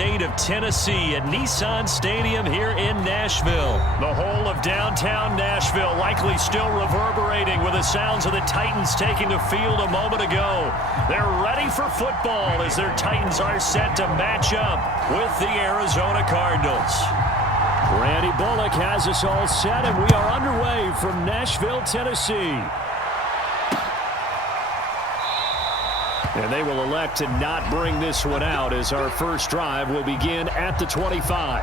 state of Tennessee at Nissan Stadium here in Nashville. The whole of downtown Nashville likely still reverberating with the sounds of the Titans taking the field a moment ago. They're ready for football as their Titans are set to match up with the Arizona Cardinals. Randy Bullock has us all set, and we are underway from Nashville, Tennessee. And they will elect to not bring this one out as our first drive will begin at the 25.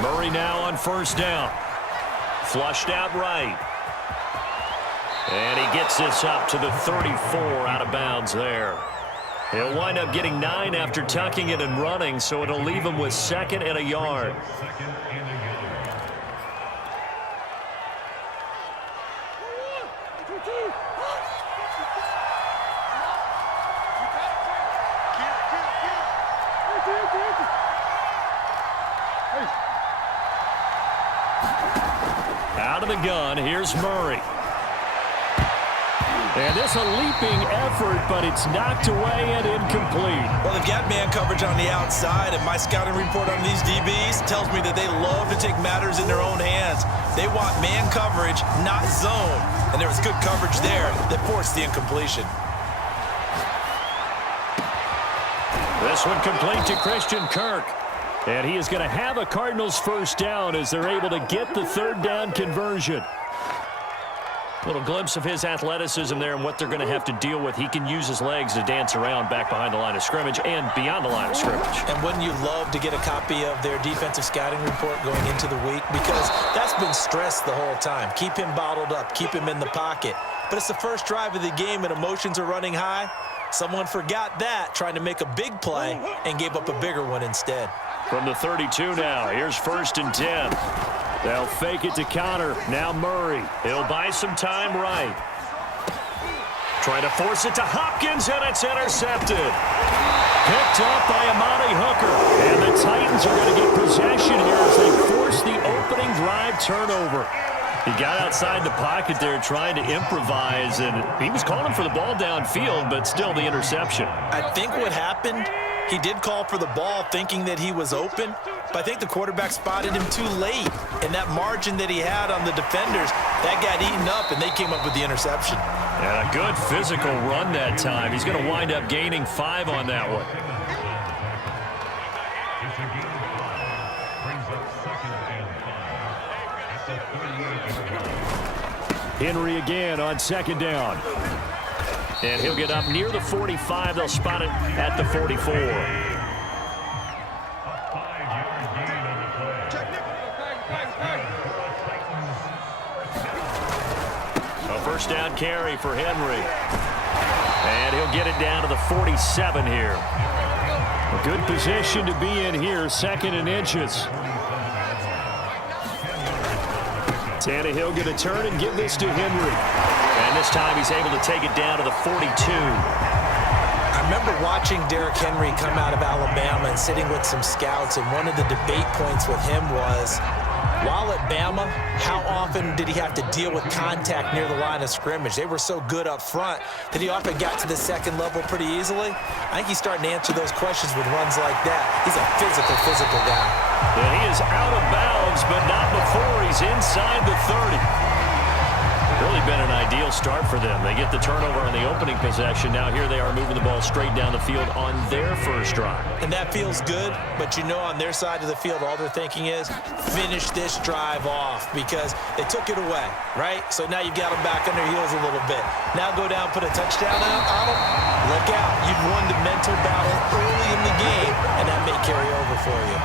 Murray now on first down. Flushed out right. And he gets this up to the 34 out of bounds there. He'll wind up getting 9 after tucking it and running, so it'll leave him with 2nd and a yard. Out of the gun, here's Murray. And this a leaping effort, but it's knocked away and incomplete. Well, they've got man coverage on the outside, and my scouting report on these DBs tells me that they love to take matters in their own hands. They want man coverage, not zone. And there was good coverage there that forced the incompletion. This one complete to Christian Kirk. And he is going to have a Cardinals first down as they're able to get the 3rd down conversion. Little glimpse of his athleticism there and what they're going to have to deal with. He can use his legs to dance around back behind the line of scrimmage and beyond the line of scrimmage. And wouldn't you love to get a copy of their defensive scouting report going into the week? Because that's been stressed the whole time. Keep him bottled up. Keep him in the pocket. But it's the first drive of the game and emotions are running high. Someone forgot that, trying to make a big play and gave up a bigger one instead. From the 32 now, here's 1st and 10. They'll fake it to Connor. Now Murray. He'll buy some time right. Trying to force it to Hopkins, and it's intercepted. Picked up by Amani Hooker. And the Titans are going to get possession here as they force the opening drive turnover. He got outside the pocket there trying to improvise, and he was calling for the ball downfield, but still the interception. I think what happened, he did call for the ball thinking that he was open, but I think the quarterback spotted him too late. And that margin that he had on the defenders, that got eaten up, and they came up with the interception. And a good physical run that time. He's going to wind up gaining 5 on that one. Henry again on 2nd down. And he'll get up near the 45. They'll spot it at the 44. A first down carry for Henry. And he'll get it down to the 47 here. A good position to be in here, 2nd and inches. Tannehill going to turn and give this to Henry. And this time he's able to take it down to the 42. I remember watching Derrick Henry come out of Alabama and sitting with some scouts, and one of the debate points with him was, while at Bama, how often did he have to deal with contact near the line of scrimmage? They were so good up front that he often got to the 2nd level pretty easily. I think he's starting to answer those questions with runs like that. He's a physical guy. And he is out of bounds, but not before he's inside the 30. Really been an ideal start for them. They get the turnover on the opening possession. Now here they are moving the ball straight down the field on their first drive. And that feels good, but you know on their side of the field all they're thinking is finish this drive off because they took it away, right? So now you've got them back on their heels a little bit. Now go down, put a touchdown on them. Look out. You've won the mental battle early in the game, and that may carry over for you.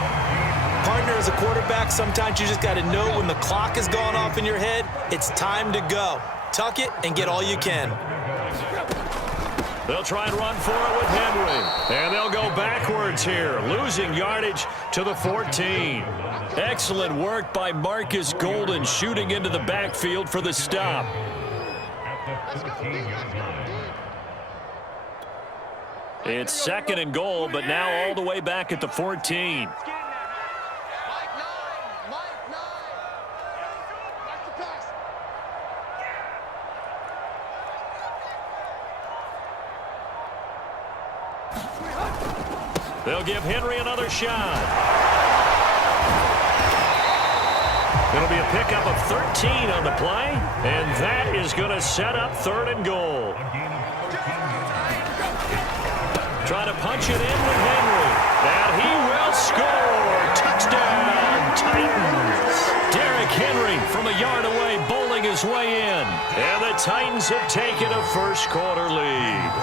Partner, as a quarterback, sometimes you just got to know when the clock has gone off in your head, it's time to go. Tuck it and get all you can. They'll try and run for it with Henry. And they'll go backwards here, losing yardage to the 14. Excellent work by Marcus Golden, shooting into the backfield for the stop. It's 2nd and goal, but now all the way back at the 14. They'll give Henry another shot. It'll be a pickup of 13 on the play, and that is going to set up 3rd and goal. Trying to punch it in with Henry, and he will score. Touchdown, Titans. Derrick Henry from a yard away bowling his way in, and the Titans have taken a first-quarter lead.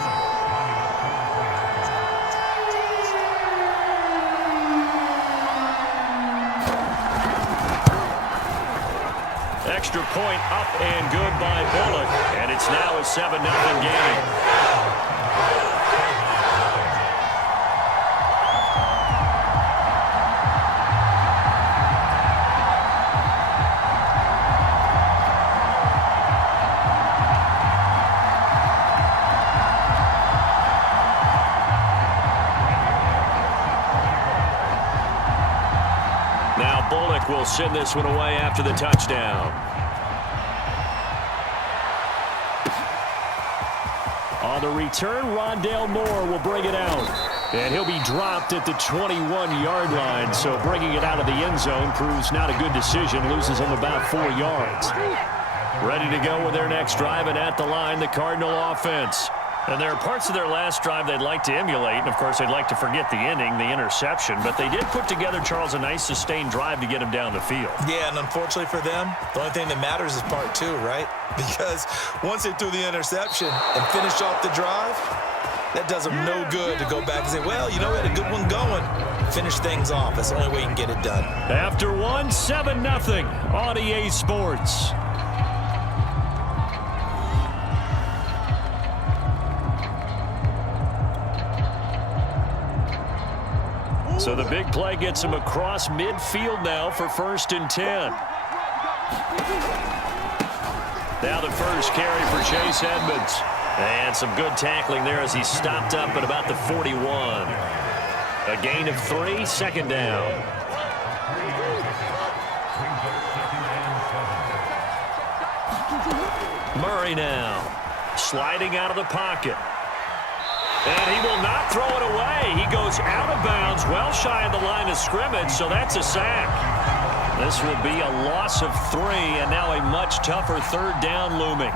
Extra point up and good by Bullock, and it's now a 7-0 game. Now Bullock will send this one away after the touchdown. On the return, Rondale Moore will bring it out. And he'll be dropped at the 21-yard line, so bringing it out of the end zone proves not a good decision. Loses him about 4 yards. Ready to go with their next drive, and at the line, the Cardinal offense. And there are parts of their last drive they'd like to emulate, and of course they'd like to forget the ending, the interception, but they did put together, Charles, a nice sustained drive to get him down the field. Yeah, and unfortunately for them, the only thing that matters is part 2, right? Because once they threw the interception and finished off the drive, that does them no good to go back and say, well, you know, we had a good one going. Finish things off. That's the only way you can get it done. After 7-0 on EA Sports. So the big play gets him across midfield now for 1st and 10. Now the first carry for Chase Edmonds. And some good tackling there as he stopped up at about the 41. A gain of 3, 2nd down. Murray now sliding out of the pocket. And he will not throw it away. He goes out of bounds, well shy of the line of scrimmage, so that's a sack. This will be a loss of 3, and now a much tougher 3rd down looming.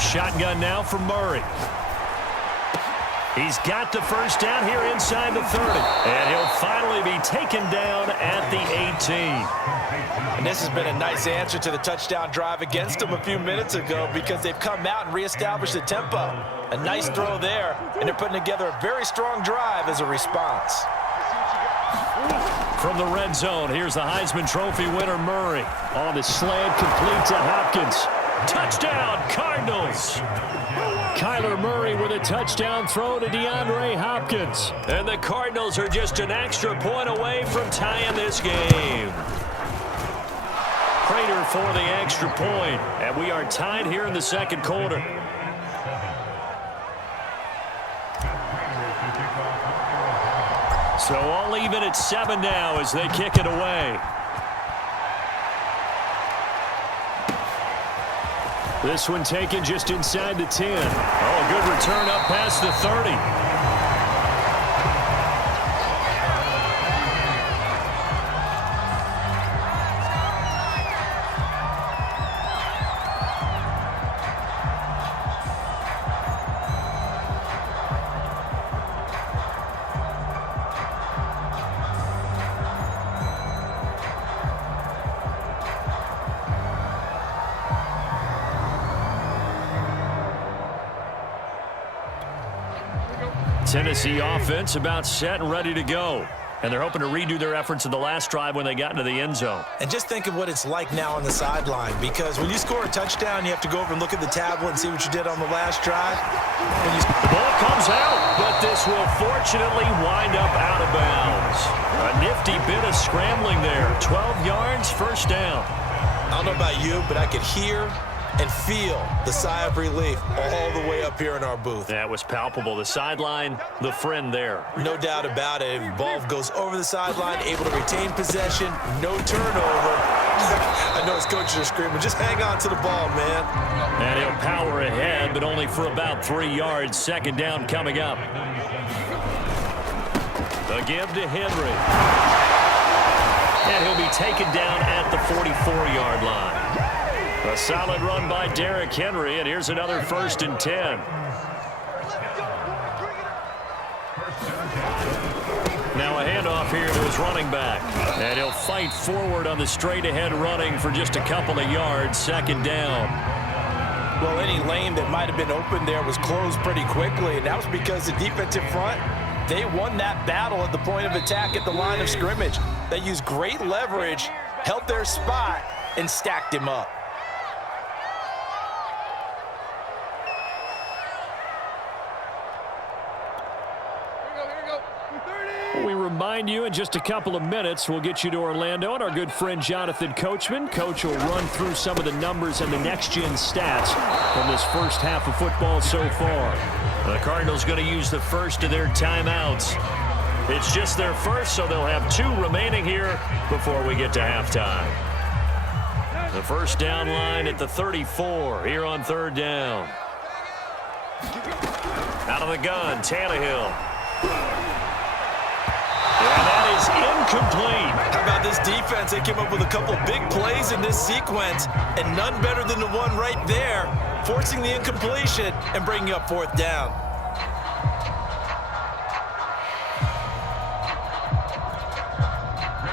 Shotgun now for Murray. He's got the first down here inside the 30. And he'll finally be taken down at the 18. And this has been a nice answer to the touchdown drive against them a few minutes ago because they've come out and reestablished the tempo. A nice throw there, and they're putting together a very strong drive as a response. From the red zone, here's the Heisman Trophy winner Murray. On the slant, complete to Hopkins. Touchdown, Cardinals! Kyler Murray with a touchdown throw to DeAndre Hopkins. And the Cardinals are just an extra point away from tying this game. Prater for the extra point. And we are tied here in the 2nd quarter. So all even at 7 now as they kick it away. This one taken just inside the 10. Oh, a good return up past the 30. Tennessee offense about set and ready to go. And they're hoping to redo their efforts in the last drive when they got into the end zone. And just think of what it's like now on the sideline, because when you score a touchdown, you have to go over and look at the tablet and see what you did on the last drive. The ball comes out, but this will fortunately wind up out of bounds. A nifty bit of scrambling there. 12 yards, first down. I don't know about you, but I could hear and feel the sigh of relief all the way up here in our booth. That was palpable. The sideline, the friend there. No doubt about it. Ball goes over the sideline, able to retain possession, no turnover. I know his coaches are screaming, just hang on to the ball, man. And he'll power ahead, but only for about 3 yards. Second down coming up. The give to Henry. And he'll be taken down at the 44-yard line. A solid run by Derrick Henry, and here's another 1st and 10. Now a handoff here to his running back. And he'll fight forward on the straight-ahead running for just a couple of yards. Second down. Well, any lane that might have been open there was closed pretty quickly, and that was because the defensive front, they won that battle at the point of attack at the line of scrimmage. They used great leverage, held their spot, and stacked him up. We remind you in just a couple of minutes, we'll get you to Orlando, and our good friend Jonathan Coachman. Coach will run through some of the numbers and the next-gen stats from this first half of football so far. The Cardinals going to use the first of their timeouts. It's just their first, so they'll have 2 remaining here before we get to halftime. The first down line at the 34 here on 3rd down. Out of the gun, Tannehill. And that is incomplete. How about this defense? They came up with a couple big plays in this sequence, and none better than the one right there, forcing the incompletion and bringing up 4th down.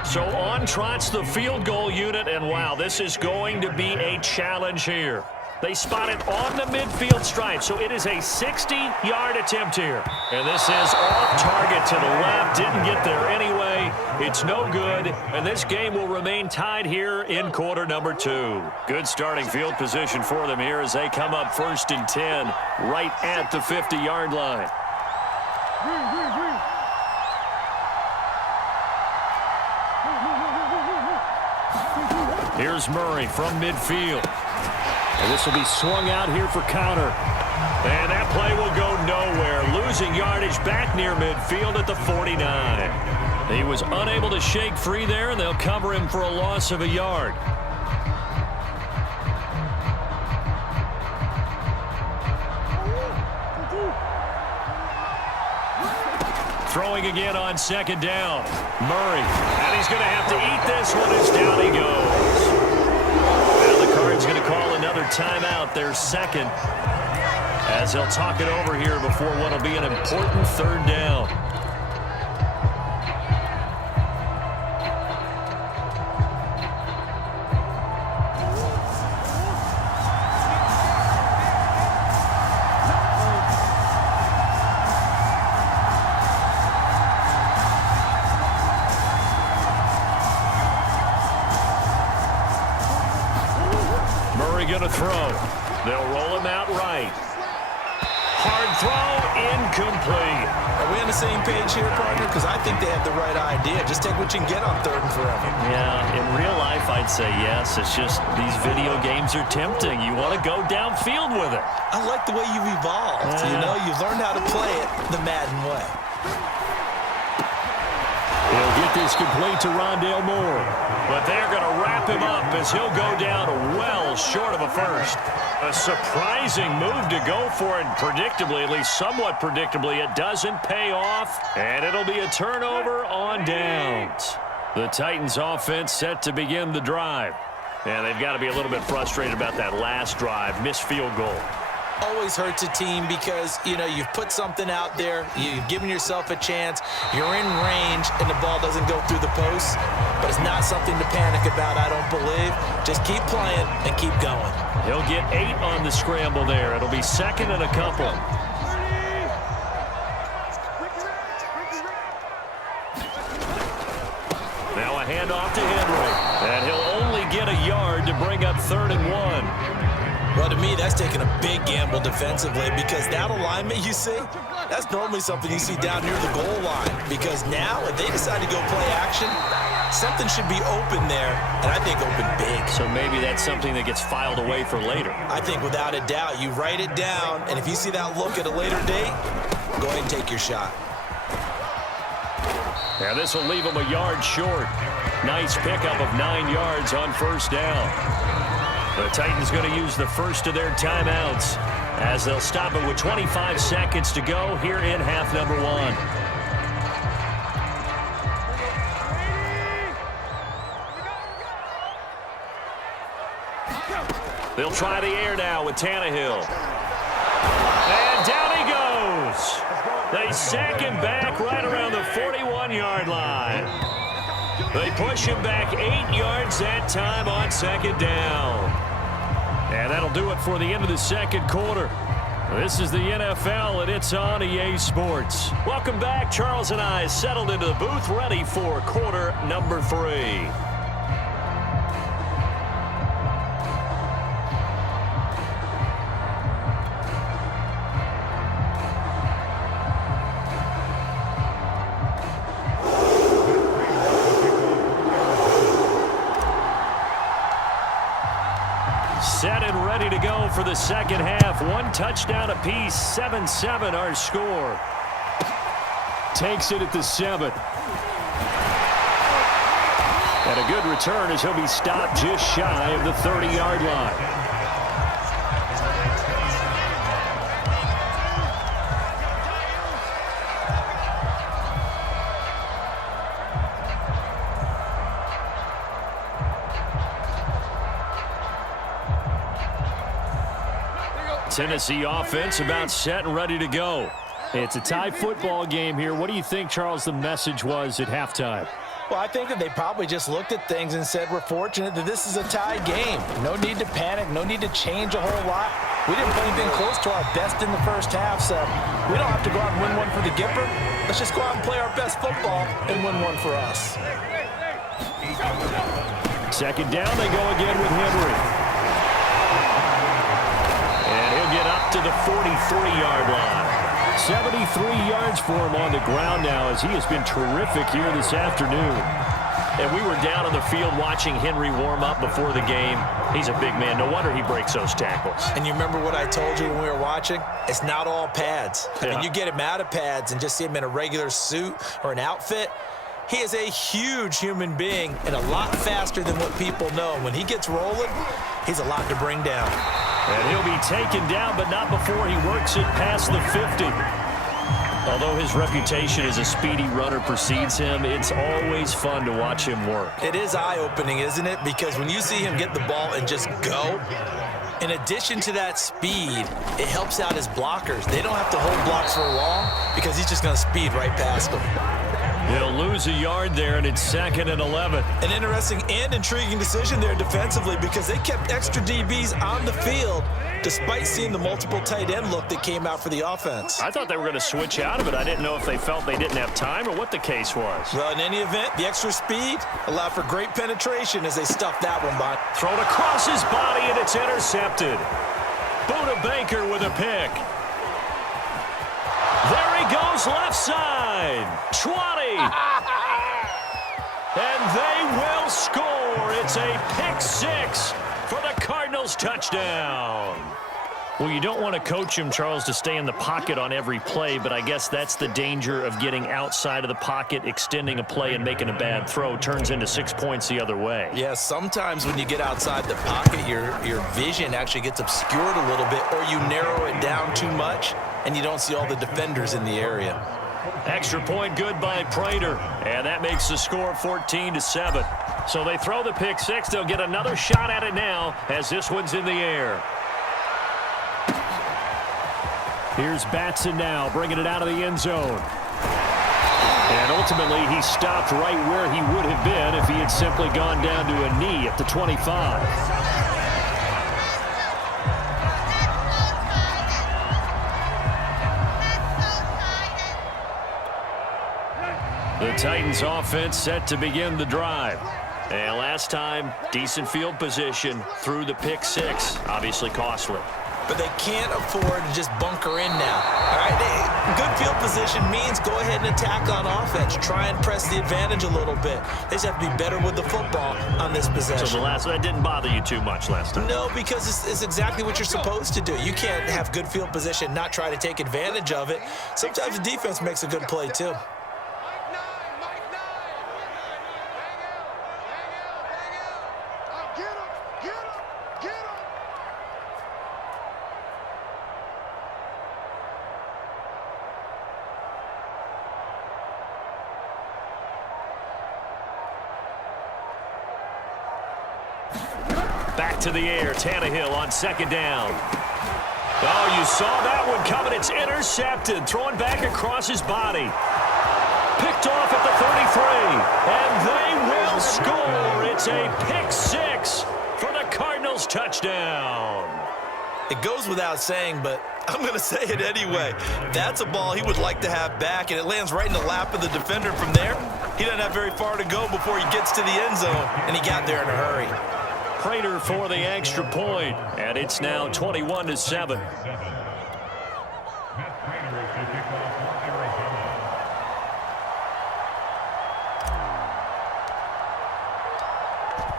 So on trots the field goal unit, and wow, this is going to be a challenge here. They spot it on the midfield stripe, so it is a 60-yard attempt here. And this is off target to the left. Didn't get there anyway. It's no good, and this game will remain tied here in quarter number 2. Good starting field position for them here as they come up 1st and 10 right at the 50-yard line. Here's Murray from midfield. And this will be swung out here for counter. And that play will go nowhere. Losing yardage back near midfield at the 49. He was unable to shake free there, and they'll cover him for a loss of a yard. Throwing again on 2nd down. Murray. And he's going to have to eat this one as down he goes. Now the Cards going to call another timeout, their 2nd, as they'll talk it over here before what will be an important 3rd down. Going to throw. They'll roll him out right. Hard throw, incomplete. Are we on the same page here, partner? Because I think they have the right idea. Just take what you can get on 3rd and forever. Yeah, in real life, I'd say yes. It's just these video games are tempting. You want to go downfield with it. I like the way you've evolved. You know, you've learned how to play it the Madden way. He'll get this complete to Rondale Moore. But they're going to wrap him up as he'll go down well short of a first. A surprising move to go for it. Predictably, at least somewhat predictably, it doesn't pay off. And it'll be a turnover on downs. The Titans offense set to begin the drive. And they've got to be a little bit frustrated about that last drive. Missed field goal. Always hurts a team because, you know, you've put something out there, you've given yourself a chance, you're in range, and the ball doesn't go through the posts. But it's not something to panic about, I don't believe. Just keep playing and keep going. He'll get 8 on the scramble there. It'll be 2nd and a couple. Now a handoff to Henry. And he'll only get a yard to bring up 3rd and 1. Well, to me, that's taking a big gamble defensively because that alignment you see, That's normally something you see down near the goal line, because now if they decide to go play action, something should be open there, and I think open big. So maybe that's something that gets filed away for later. I think without a doubt, you write it down, and if you see that look at a later date, go ahead and take your shot. Now this will leave him a yard short. Nice pickup of 9 yards on first down. The Titans going to use the first of their timeouts as they'll stop it with 25 seconds to go here in half number 1. They'll try the air now with Tannehill. And down he goes. They sack him back right around the 41-yard line. They push him back 8 yards that time on second down. And that'll do it for the end of the second quarter. This is the NFL, and it's on EA Sports. Welcome back. Charles and I settled into the booth, ready for quarter number 3. Set and ready to go for the second half. 1 touchdown apiece, 7-7 our score. Takes it at the 7. And a good return as he'll be stopped just shy of the 30-yard line. Tennessee offense about set and ready to go. It's a tie football game here. What do you think, Charles, the message was at halftime? Well, I think that they probably just looked at things and said, we're fortunate that this is a tie game. No need to panic. No need to change a whole lot. We didn't play anything close to our best in the first half, so we don't have to go out and win one for the Gipper. Let's just go out and play our best football and win one for us. Second down, they go again with Henry. And he'll get up to the 43-yard line. 73 yards for him on the ground now as he has been terrific here this afternoon. And we were down on the field watching Henry warm up before the game. He's a big man. No wonder he breaks those tackles. And you remember what I told you when we were watching? It's not all pads. I mean, you get him out of pads and just see him in a regular suit or an outfit. He is a huge human being and a lot faster than what people know. When he gets rolling, he's a lot to bring down. And he'll be taken down, but not before he works it past the 50. Although his reputation as a speedy runner precedes him, it's always fun to watch him work. It is eye-opening, isn't it? Because when you see him get the ball and just go, in addition to that speed, it helps out his blockers. They don't have to hold blocks for long because he's just going to speed right past them. He'll lose a yard there, and it's 2nd and 11. An interesting and intriguing decision there defensively because they kept extra DBs on the field despite seeing the multiple tight end look that came out for the offense. I thought they were going to switch out of it. I didn't know if they felt they didn't have time or what the case was. Well, in any event, the extra speed allowed for great penetration as they stuffed that one by. Thrown across his body, and it's intercepted. Buda Baker with a pick. There he goes, left side. 20. And they will score. It's a pick 6 for the Cardinals touchdown. Well, you don't want to coach him, Charles, to stay in the pocket on every play, but I guess that's the danger of getting outside of the pocket, extending a play, and making a bad throw. Turns into 6 points the other way. Yeah, sometimes when you get outside the pocket, your vision actually gets obscured a little bit, or you narrow it down too much, and you don't see all the defenders in the area. Extra point good by Prater, and that makes the score 14-7. So they throw the pick 6. They'll get another shot at it now as this one's in the air. Here's Batson now, bringing it out of the end zone. And ultimately, he stopped right where he would have been if he had simply gone down to a knee at the 25. The Titans offense set to begin the drive. And last time, decent field position through the pick 6, obviously costly. but they can't afford to just bunker in now. All right, good field position means go ahead and attack on offense. Try and press the advantage a little bit. They just have to be better with the football on this possession. So that didn't bother you too much last time? No, because it's exactly what you're supposed to do. You can't have good field position, not try to take advantage of it. Sometimes the defense makes a good play too. Back to the air, Tannehill on second down. Oh, you saw that one coming. It's intercepted, throwing back across his body. Picked off at the 33, and they will score. It's a pick six for the Cardinals touchdown. It goes without saying, but I'm going to say it anyway. That's a ball he would like to have back, and it lands right in the lap of the defender. From there, he doesn't have very far to go before he gets to the end zone, and he got there in a hurry. Prater for the extra point, and it's now 21-7.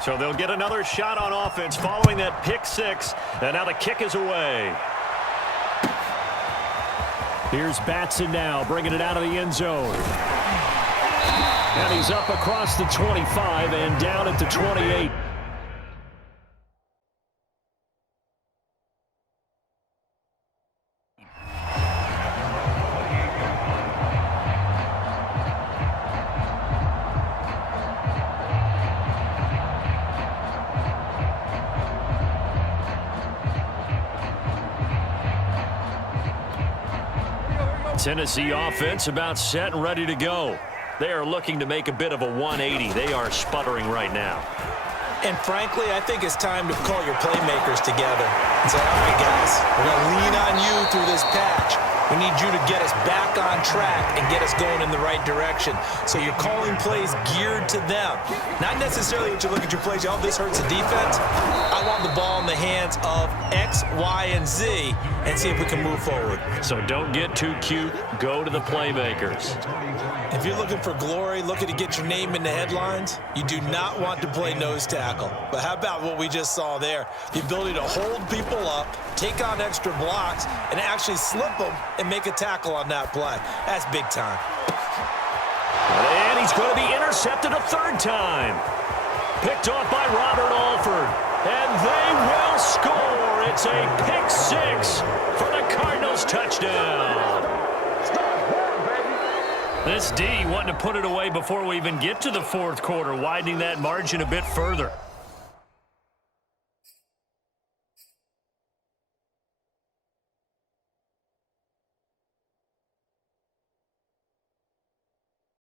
So they'll get another shot on offense following that pick six, and now the kick is away. Here's Batson now, bringing it out of the end zone. And he's up across the 25 and down at the 28. Tennessee offense about set and ready to go. They are looking to make a bit of a 180. They are sputtering right now. And frankly, I think it's time to call your playmakers together and say, all right, guys, we're going to lean on you through this patch. We need you to get us back on track and get us going in the right direction. So you're calling plays geared to them. Not necessarily that you look at your plays, oh, this hurts the defense. I want the ball in the hands of X, Y, and Z and see if we can move forward. So don't get too cute. Go to the playmakers. If you're looking for glory, looking to get your name in the headlines, you do not want to play nose tackle. But how about what we just saw there? The ability to hold people up, take on extra blocks, and actually slip them and make a tackle on that play. That's big time. And he's going to be intercepted a third time. Picked off by Robert Alford. And they will score. It's a pick six for the Cardinals touchdown. This D wanting to put it away before we even get to the fourth quarter, widening that margin a bit further.